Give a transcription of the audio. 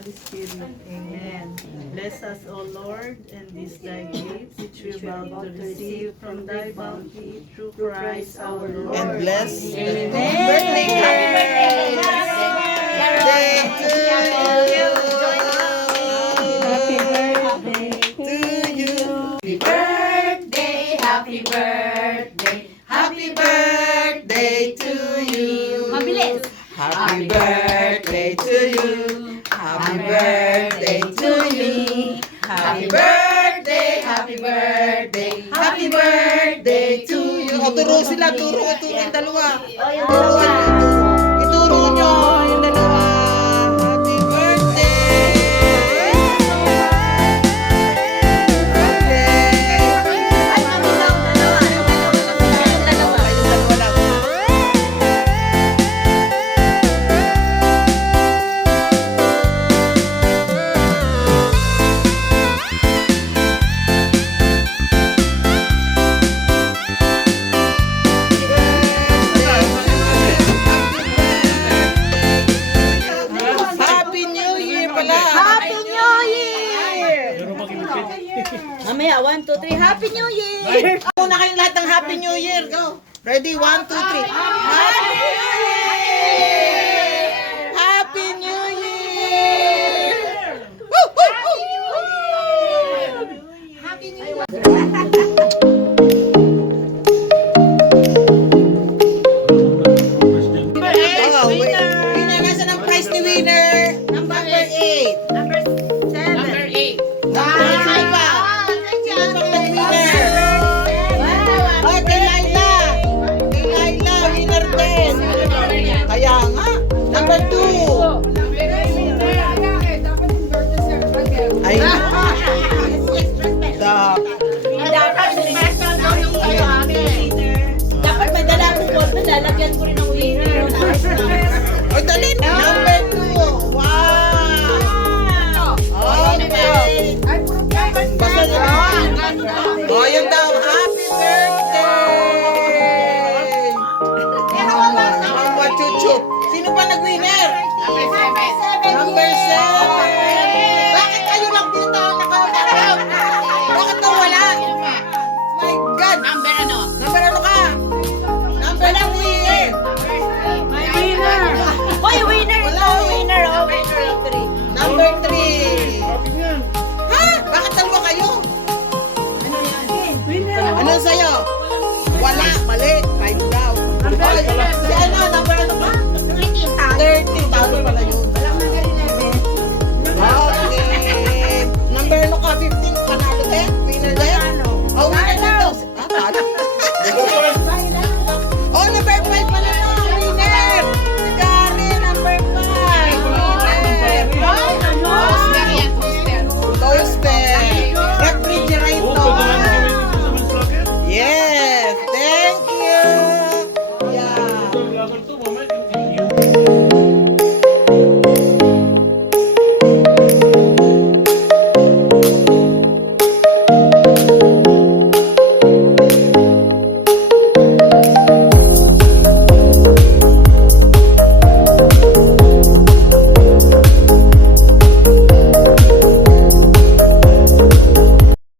Holy Spirit. Amen. Bless us, O Lord, and these thy gifts, which we are about to receive from thy bounty through Christ our Lord. And bless. Amen. Birthday Happy birthday, happy birthday to you. Mabilis. Happy birthday to you. Happy birthday to you. Happy birthday, happy birthday, happy birthday to you. O, turo sila, turo yung dalawa. O, yung dalawa. Ituro nyo yung dalawa. Happy birthday. Ay, mabilaw, dalawa. Yung dalawa. Happy New Year pala. Happy New Year! Mamaya, 1, 2, 3. Happy New Year! Muna kayong lahat ng Happy New Year. Go. Ready? 1, 2, 3. Happy New Year! Happy New Year! Woo, woo, woo! Winner, nasa ng prize ni winner? Number 8. Number 7. Number 5 pa. Sino pang nag-winner? Oh, kay Laila. Kay Laila, winner din. Kaya nga. Number 2. Ayun.